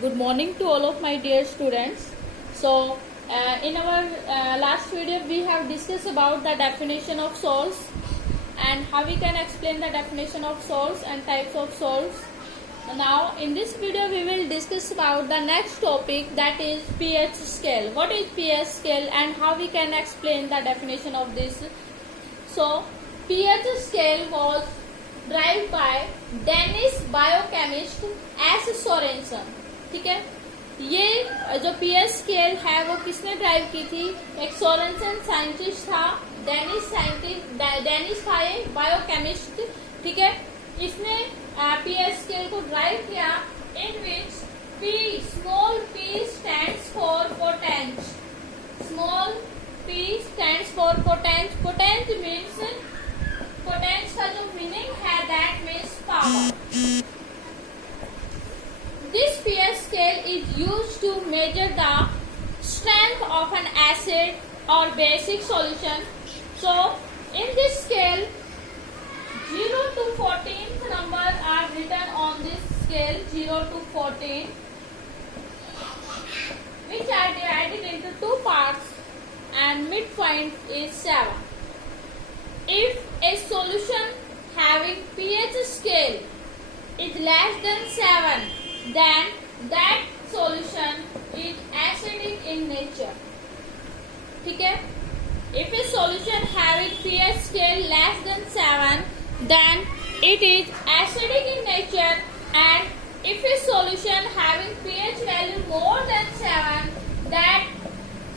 Good morning to all of my dear students. So, in our last video, we have discussed about the definition of salts and how we can explain the definition of salts and types of salts. Now, in this video, we will discuss about the next topic, that is pH scale. What is pH scale and how we can explain the definition of this. So, pH scale was derived by Danish biochemist S. Sorensen. ठीक है, ये जो pH scale है वो किसने drive की थी? एक सोरेंसन साइंटिस्ट था, डेनिस था ये बायोकेमिस्ट. ठीक है, इसने पीएच स्केल को ड्राइव किया, in which p small p stands for potent. Small p stands for potent. Potent means, potent का जो मीनिंग है that means power. This pH scale is used to measure the strength of an acid or basic solution. So, in this scale, 0 to 14th number are written on this scale, 0 to 14, which are divided into two parts, and midpoint is 7. If a solution having pH scale is less than 7, then that solution is acidic in nature. ठीक है, if a solution having pH scale less than 7, then it is acidic in nature, and if a solution having pH value more than 7, that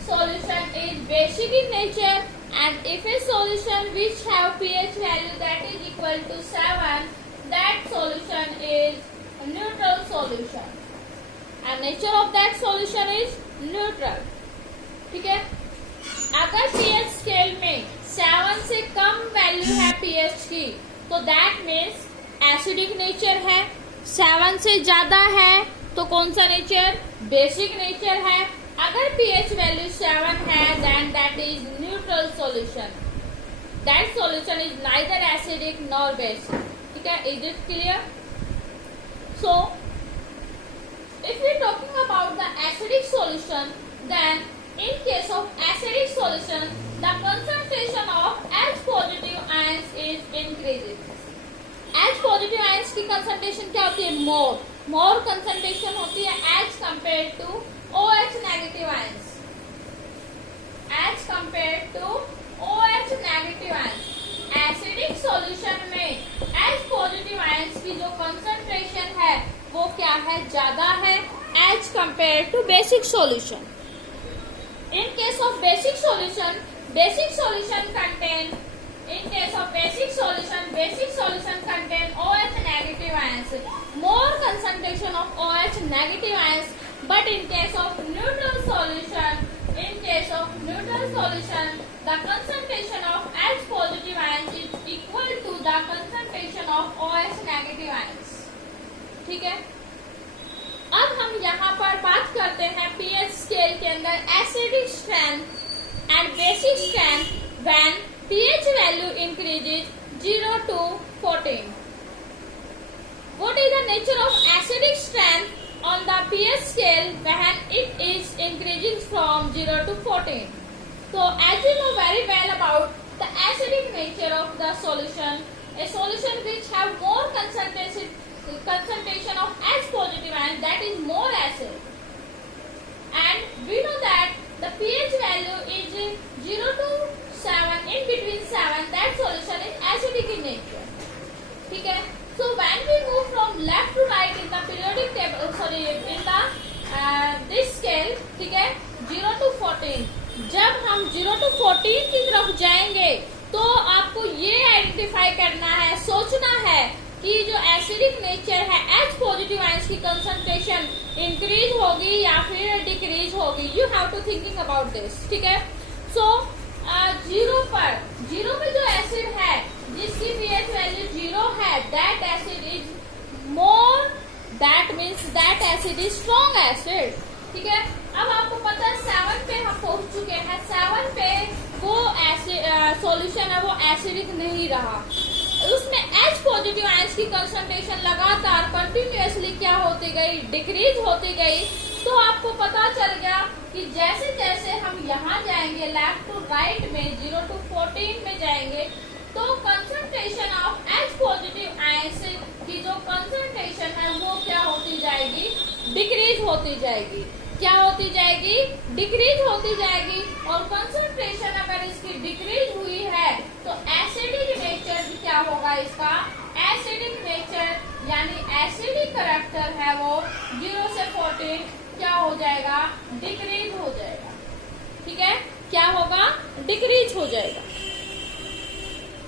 solution is basic in nature, and if a solution which have pH value that is equal to 7, that solution is neutral solution, and nature of that solution is neutral. ठीक है, अगर pH scale में 7 से कम value है pH की, तो that means acidic nature है. 7 से ज्यादा है तो कौन सा नेचर? बेसिक नेचर है. अगर pH वैल्यू 7 है, then that is neutral solution. That solution is neither acidic nor basic. ठीक है, is it clear? So, if we are talking about the acidic solution, then in case of acidic solution, the concentration of H positive ions is increasing. H positive ions की concentration क्या होती है? More concentration होती है H compared to OH negative ions. H compared to OH negative ions. Acidic solution में H positive ions की जो concentration है वो क्या है? ज्यादा है H compare to basic solution. In case of basic solution contain, in case of basic solution contain OH negative ions, more concentration of OH negative ions. But in case of neutral solution, the concentration of H positive ions is equal to the concentration of OH negative ions. ठीक है, अब हम यहाँ पर बात करते हैं pH scale के अंदर acidic strength and basic strength when pH value increases 0 to 14. What is the nature of acidic strength on the pH scale when it is increasing from 0 to 14? So, as you know very well about the acidic nature of the solution, a solution which have more concentration of H positive ion, that is more acid. And we know that the pH value is 0 to 7, in between 7, that solution is acidic in nature. ठीक है, so when we move from left to right in the periodic table, in the this scale, ठीक है, 0 to 14. जब हम 0 to 14 की तरफ जाएंगे तो आपको ये आइडेंटिफाई करना है, सोचना है कि जो एसिडिक नेचर है H पॉजिटिव आयंस की कंसंट्रेशन इंक्रीज होगी या फिर डिक्रीज होगी. You have to thinking about this. ठीक है, सो 0 पे जो एसिड है जिसकी pH वैल्यू 0 है, that acid is more, that means that acid is strong acid. ठीक है, अब आपको पता है 7 पे हम पहुंच चुके हैं. 7 पे वो सॉल्यूशन है वो एसिडिक नहीं रहा. उसमें H पॉजिटिव आयंस की कंसंट्रेशन लगातार कंटिन्यूअसली क्या होती गई, डिक्रीज होती गई। तो आपको पता चल गया कि जैसे जैसे हम यहाँ जाएंगे लेफ्ट टू राइट में 0 to 14 में जाएंगे तो concentration of H positive ions की जो कंसंट्रेशन है वो क्या होती जाएगी, डिक्रीज होती जाएगी। क्या होती जाएगी, डिक्रीज होती जाएगी। और कंसंट्रेशन अगर इसकी डिक्रीज हुई है तो एसिडिक नेचर क्या होगा इसका, एसिडिक नेचर यानी एसिडिक कैरेक्टर है वो 0 से 14 क्या हो जाएगा, डिक्रीज हो जाएगा। ठीक है, क्या होगा, डिक्रीज हो जाएगा।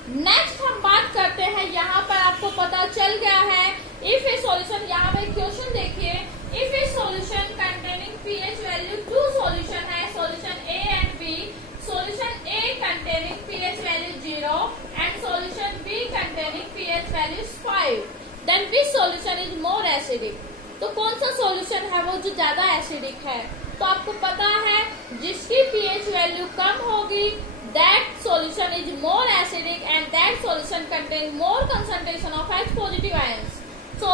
नेक्स्ट हम बात करते हैं, यहाँ पर आपको पता चल गया है इफ ए सॉल्यूशन, यहाँ पे क्वेश्चन देखिए, if a solution containing pH value 2 solution है, solution A and B, solution A containing pH value 0 and solution B containing pH value 5, then which solution is more acidic. तो कौन सा solution है वो जो ज्यादा एसिडिक है, तो आपको पता है जिसकी पीएच वैल्यू कम होगी that solution is more acidic and that solution contains more concentration of H positive ions. So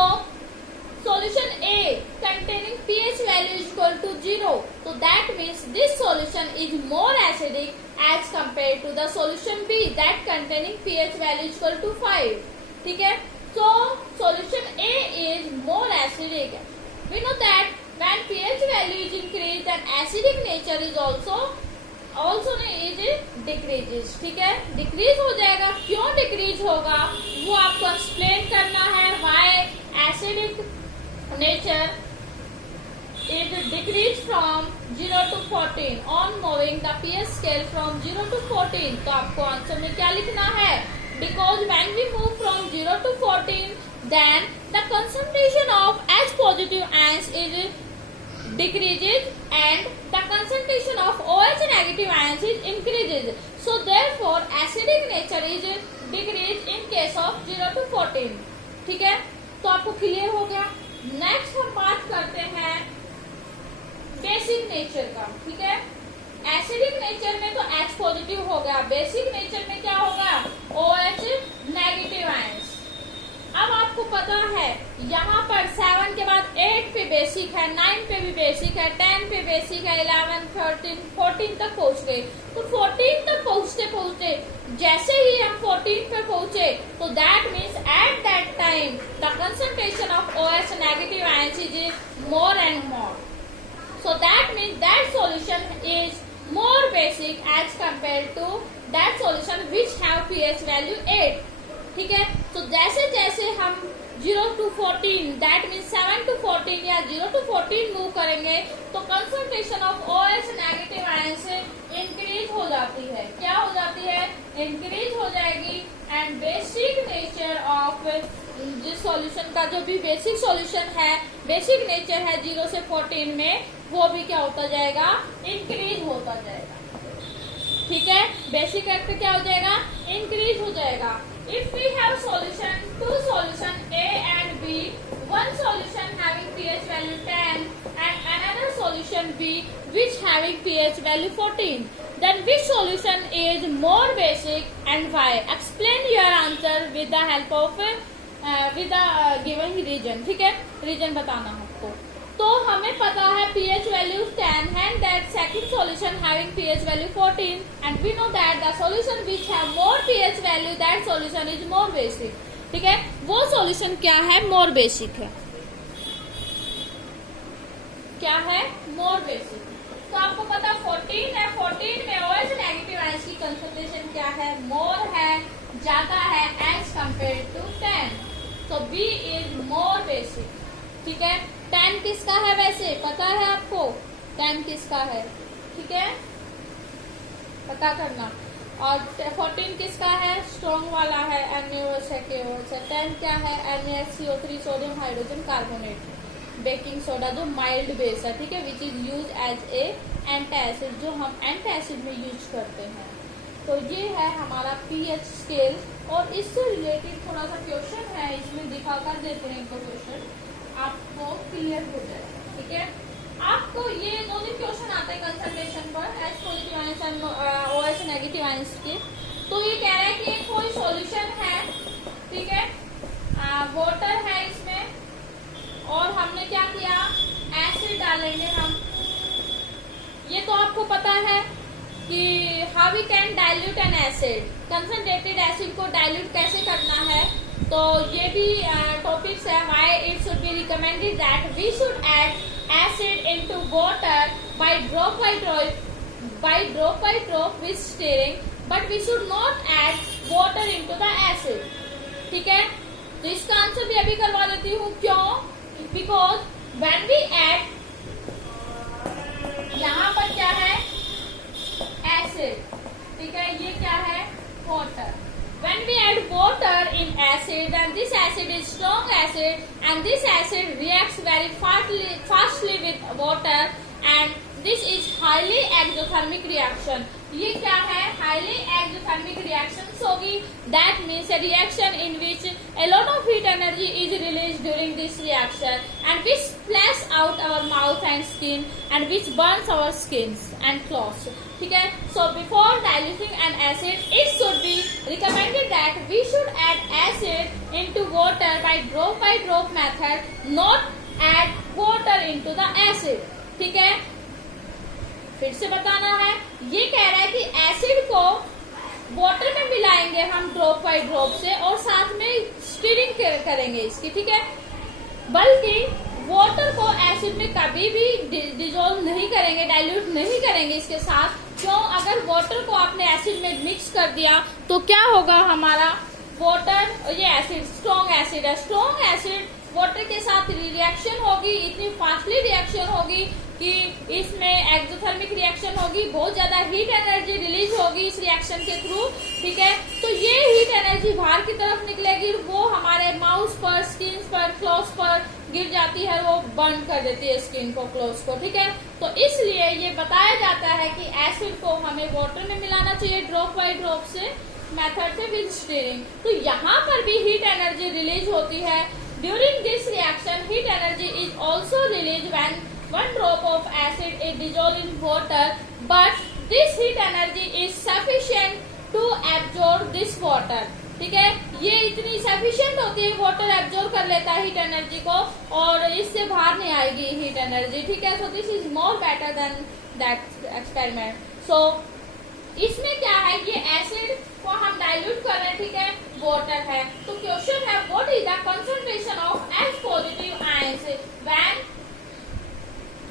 solution A containing pH value is equal to 0. So that means this solution is more acidic as compared to the solution B that containing pH value is equal to 5. ठीक है, so solution A is more acidic. We know that when pH value is increased then acidic nature is also is decreases. ठीक है, decrease हो जाएगा। क्यों decrease होगा वो आपको एक्सप्लेन करना है। Why acidic nature is decrease from 0 to 14 on moving the pH scale from 0 to 14। तो आपको आंसर में क्या लिखना है, because when we move from 0 to 14 then the concentration of H positive ions is decreases and the concentration of OH negative ions is increases. So therefore acidic nature is decreased in case of 0 to 14. ठीक है, तो आपको clear हो गया। Next हम बात करते हैं बेसिक नेचर का। ठीक है, एसिडिक नेचर में तो H पॉजिटिव हो गया, बेसिक नेचर में क्या होगा, OH नेगेटिव आयंस। अब आपको पता है यहाँ पर 7 के बाद 8 पे बेसिक है, 9 पे भी बेसिक है, 10 पे बेसिक है, 11, 13, 14 तक पहुँच गए। तो 14 तक पहुँचते पहुँचते जैसे ही हम 14 पे पहुँचे तो that means at that time the concentration of OH negative ions is more and more. So that means that solution is more basic as compare to that solution which have pH value 8। ठीक है, तो जैसे जैसे हम 0 to 14 that mean 7 to 14 या 0 to 14 move करेंगे तो concentration of OH negative ions increase हो जाती है। क्या हो जाती है, इंक्रीज हो जाएगी। एंड बेसिक नेचर ऑफ जिस सॉल्यूशन का जो भी बेसिक सॉल्यूशन है, बेसिक नेचर है 0 से 14 में, वो भी क्या होता जाएगा, इंक्रीज होता जाएगा। ठीक है, बेसिक कैरेक्टर क्या हो जाएगा, इंक्रीज हो जाएगा। If we have solution, 2 solution A and B, one solution having pH value 10 and another solution B which having pH value 14, then which solution is more basic and why? Explain your answer with the help of with the given region. ठीक है, region बताना आपको। तो हमें पता है pH value 10 and that second solution having pH value 14 and we know that the solution which have more pH value that solution is more basic. ठीक है, वो solution क्या है, more basic है। क्या है, more basic। तो आपको पता 14 है, 14 में OH नेगेटिव आयंस की कंसंट्रेशन क्या है, more है, ज्यादा है as compared to 10। तो B is more basic। ठीक है, 10 किसका है वैसे पता है आपको, 10 किसका है, ठीक है, पता करना। और 14 किसका है, स्ट्रॉन्ग वाला है, NaOH है, KOH है। 10 क्या है, NaHCO3 sodium hydrogen carbonate, baking soda जो माइल्ड बेस है। ठीक है, which is use as a antacid, जो हम एंटासिड में यूज करते हैं। तो ये है हमारा पीएच स्केल और इससे रिलेटेड थोड़ा सा क्वेश्चन है, इसमें दिखा कर देते हैं इनको, क्वेश्चन आपको क्लियर हो जाएगा। ठीक है, आपको ये दोनों क्वेश्चन आते हैं कंसंट्रेशन पर, H पॉजिटिव आयंस और OH नेगेटिव आयंस के। तो ये कह रहा है कि कोई सॉल्यूशन है ठीक है, वाटर है इसमें, और हमने क्या किया, एसिड डालेंगे हम। ये तो आपको पता है कि how we can dilute an acid, concentrated acid को डाइल्यूट कैसे करना है। तो ये भी टॉपिक्स है, why it should be recommended that we should add acid into water by drop by drop with stirring, but we should not add water into the acid. ठीक है, तो इसका आंसर भी अभी करवा देती हूँ, क्यों, बिकॉज व्हेन वी ऐड, यहाँ पर क्या है, एसिड, ठीक है, ये क्या है, water. When we add water in acid, then this acid is strong acid, and this acid reacts very fastly with water, and this is highly exothermic reaction. ये क्या है, highly exothermic reactions होगी, that means a reaction in which a lot of heat energy is released during this reaction, and which splash out our mouth and skin, and which burns our skins and clothes. ठीक है, so before diluting an acid, it should be recommended that we should add acid into water by drop method, not add water into the acid. ठीक है, फिर से बताना है, ये कह रहा है कि एसिड को वाटर में मिलाएंगे हम ड्रॉप बाय ड्रॉप से, और साथ में स्टीयरिंग करेंगे इसकी। ठीक है, बल्कि वाटर को एसिड में कभी भी डिजोल्व नहीं करेंगे, डाइल्यूट नहीं करेंगे इसके साथ। क्यों, अगर वाटर को आपने एसिड में मिक्स कर दिया तो क्या होगा, हमारा वाटर, ये एसिड स्ट्रॉन्ग एसिड है, स्ट्रॉन्ग एसिड वाटर के साथ रिएक्शन होगी, इतनी फास्टली रिएक्शन होगी कि इसमें एक्सोथर्मिक रिएक्शन होगी, बहुत ज्यादा हीट एनर्जी रिलीज होगी इस रिएक्शन के थ्रू। ठीक है, तो ये हीट एनर्जी बाहर की तरफ निकलेगी, वो हमारे माउथ पर, स्किन पर, क्लॉथ्स पर गिर जाती है, वो बर्न कर देती है स्किन को, क्लॉथ्स को। ठीक है, तो इसलिए ये बताया जाता है कि एसिड को हमें वाटर में मिलाना चाहिए ड्रॉप बाय ड्रॉप से, मेथड से, विद स्टीयरिंग। तो यहाँ पर भी हीट एनर्जी रिलीज होती है। During this reaction heat energy is also release when 1 drop of acid is dissolved in water, but this heat energy is sufficient to absorb this water. ठीक है, ये इतनी सफिशिएंट होती है, वाटर एब्जॉर्ब कर लेता है हीट एनर्जी को, और इससे बाहर नहीं आएगी हीट एनर्जी। ठीक है, so this is more better than that experiment. सो इसमें क्या है, ये एसिड को हम डाइल्यूट कर रहे हैं, ठीक है, वाटर है। तो क्वेश्चन है, what is the concentration of H positive ions when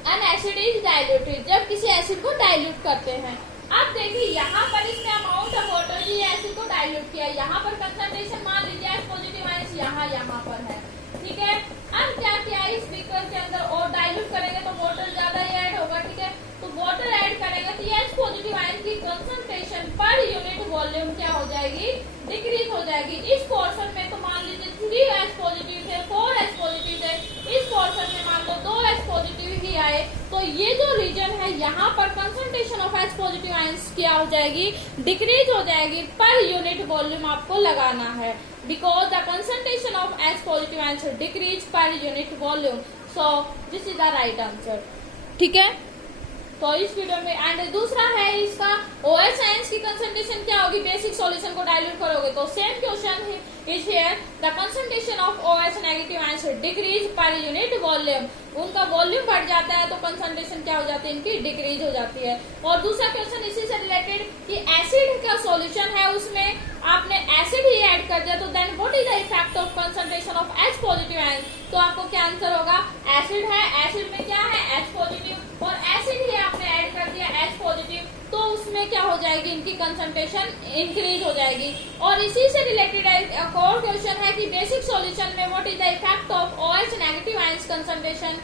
an acid is diluted, जब किसी एसिड को डाइल्यूट करते हैं। अब देखिए, यहाँ पर इसने अमाउंट ऑफ वाटर ये एसिड को डाइल्यूट किया, यहाँ पर कंसंट्रेशन मान लीजिए H पॉजिटिव आयंस यहाँ पर है। ठीक है, अब क्या किया, इस बीकर के अंदर और डाइल्यूट करेंगे तो वाटर ज्यादा ही ऐड होगा। ठीक है, तो वाटर ऐड करेंगे तो H पॉजिटिव आयंस की कंसंट्रेशन पर यूनिट वॉल्यूम क्या हो जाएगी, डिक्रीज हो जाएगी। इस पोर्शन में तो मान लीजिए 3H पॉजिटिव थे, 4H पॉजिटिव थे, इस पोर्शन में मान लो 2H पॉजिटिव ही आए, तो ये जो रीजन है यहाँ पर concentration of H positive ions क्या हो जाएगी, डिक्रीज हो जाएगी। पर यूनिट वॉल्यूम आपको लगाना है, because the concentration of H positive ions decrease per unit volume. So this is the right answer. ठीक है, तो इस वीडियो में, एंड दूसरा है इसका OH आयंस की कंसंट्रेशन क्या होगी, बेसिक सॉल्यूशन को डाइल्यूट करोगे तो same question is here, the concentration of OH negative ions decrease per unit volume. उनका वॉल्यूम बढ़ जाता है तो कंसंट्रेशन क्या हो जाती है, इनकी डिक्रीज हो जाती है। और दूसरा क्वेश्चन इसी से रिलेटेड कि एसिड का सॉल्यूशन है, उसमें आपने एसिड ही ऐड कर दिया, तो then what is the effect of concentration of H positive ions. तो आपको क्या आंसर होगा, एसिड है, एसिड में क्या है, H पॉजिटिव, और एसिड ही आपने ऐड कर दिया H पॉजिटिव, तो उसमें क्या हो जाएगी, इनकी कंसंट्रेशन इंक्रीज हो जाएगी। और इसी से रिलेटेड एक और क्वेश्चन है कि बेसिक सॉल्यूशन में what is the effect of OH negative ions concentration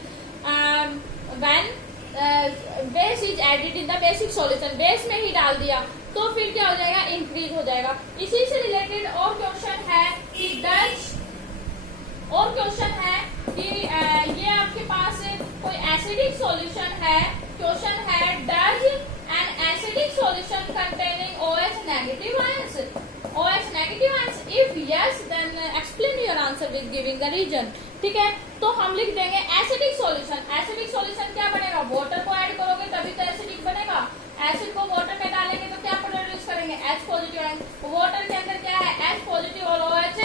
when base is added in the basic solution, base में ही डाल दिया तो फिर क्या हो जाएगा, इंक्रीज हो जाएगा। इसी से रिलेटेड और क्वेश्चन है कि ये आपके पास कोई एसिडिक सॉल्यूशन है, क्वेश्चन है does an acidic solution containing OH negative ions, OH negative ions, if yes then explain your answer with giving the reason. ठीक है, तो हम लिख देंगे एसिडिक सॉल्यूशन। एसिडिक सॉल्यूशन क्या बनेगा, वाटर को ऐड करोगे तभी तो एसिडिक बनेगा। एसिड को वाटर में डालेंगे तो क्या प्रोड्यूस करेंगे, H पॉजिटिव आयंस। वाटर के अंदर क्या है, H पॉजिटिव और OH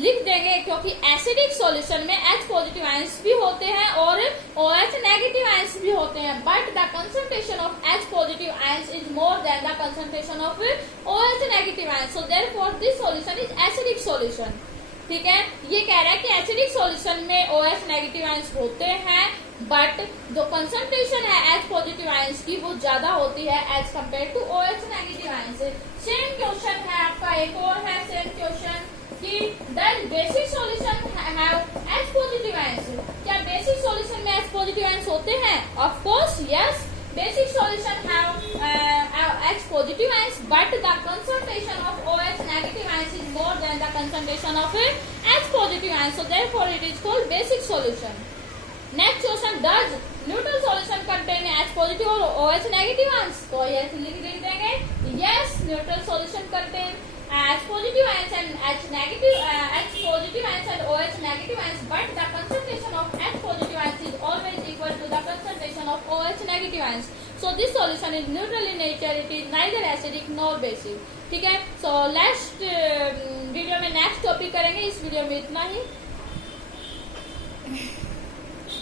लिख देंगे, क्योंकि एसिडिक सॉल्यूशन में H पॉजिटिव आयंस भी होते हैं और OH नेगेटिव आयंस भी होते हैं, but the concentration of H positive ions is more than the concentration of OH negative ions, so therefore this solution is acidic solution. ठीक है, ये कह रहा है कि एसिडिक सॉल्यूशन में OH नेगेटिव आयंस होते हैं, बट जो कंसंट्रेशन है H पॉजिटिव आयंस की वो ज्यादा होती है as compare to OH negative ions. Same question है आपका, एक और है सेम क्वेश्चन कि does basic solution have H positive ions, क्या बेसिक सॉल्यूशन में H पॉजिटिव आयंस होते हैं? Of course yes, basic solution have H positive ions, but the concentration of OH negative ions is more than the concentration of H positive ions, so therefore it is called basic solution. Next question, does neutral solution contain H positive or OH negative ions? तो yes लिख देंगे, yes neutral solution contain H positive ions and H positive ions and OH negative ions, but the concentration of H positive ions is always equal to the concentration of OH negative ions. So this solution is neutral in nature, it is neither acidic nor basic. ठीक है, so next video में next topic करेंगे, इस video में इतना ही।